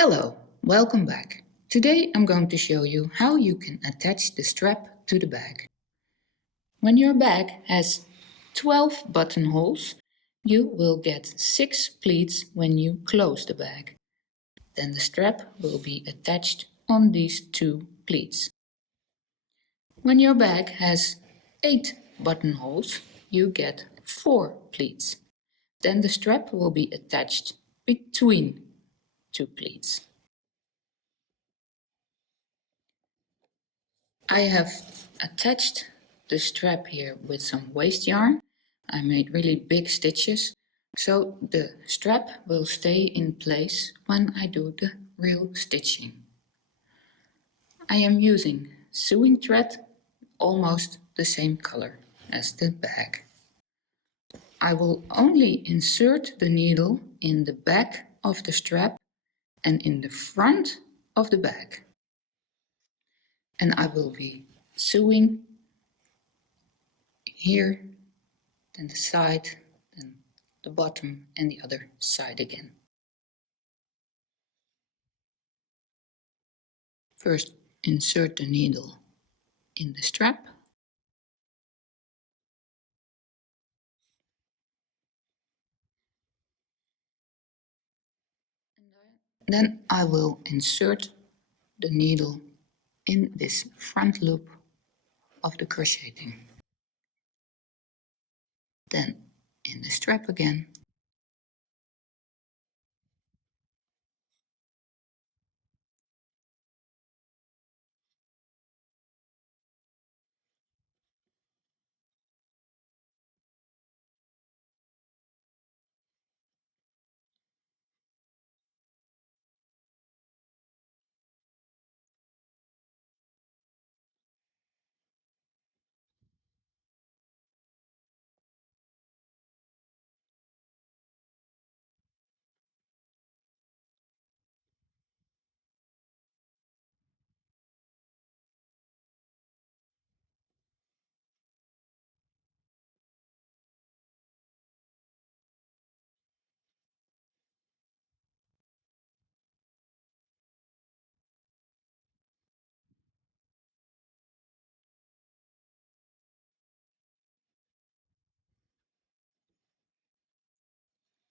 Hello, welcome back. Today I'm going to show you how you can attach the strap to the bag. When your bag has 12 buttonholes, you will get 6 pleats when you close the bag. Then the strap will be attached on these 2 pleats. When your bag has 8 buttonholes, you get 4 pleats. Then the strap will be attached between 2 pleats. I have attached the strap here with some waste yarn. I made really big stitches, so the strap will stay in place when I do the real stitching. I am using sewing thread, almost the same color as the bag. I will only insert the needle in the back of the strap and in the front of the bag. And I will be sewing here, then the side, then the bottom and the other side again. First insert the needle in the strap. Then I will insert the needle in this front loop of the crocheting. Then in the strap again.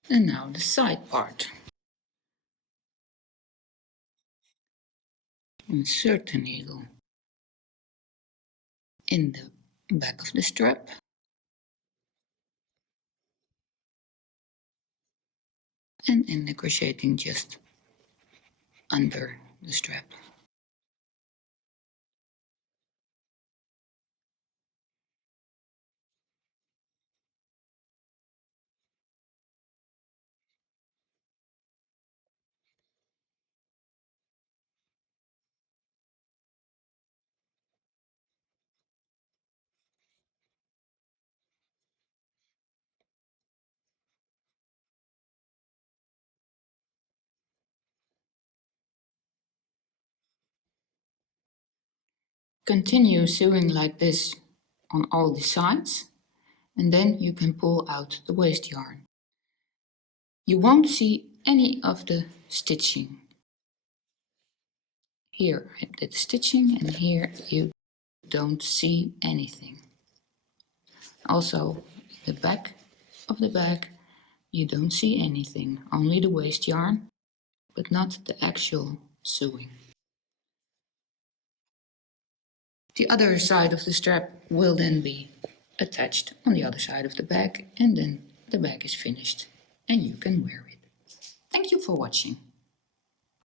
And now the side part. Insert the needle in the back of the strap. And in the crocheting just under the strap. Continue sewing like this on all the sides, and then you can pull out the waste yarn. You won't see any of the stitching. Here I did stitching and here you don't see anything. Also, the back of the bag you don't see anything, only the waste yarn, but not the actual sewing. The other side of the strap will then be attached on the other side of the bag, and then the bag is finished and you can wear it. Thank you for watching.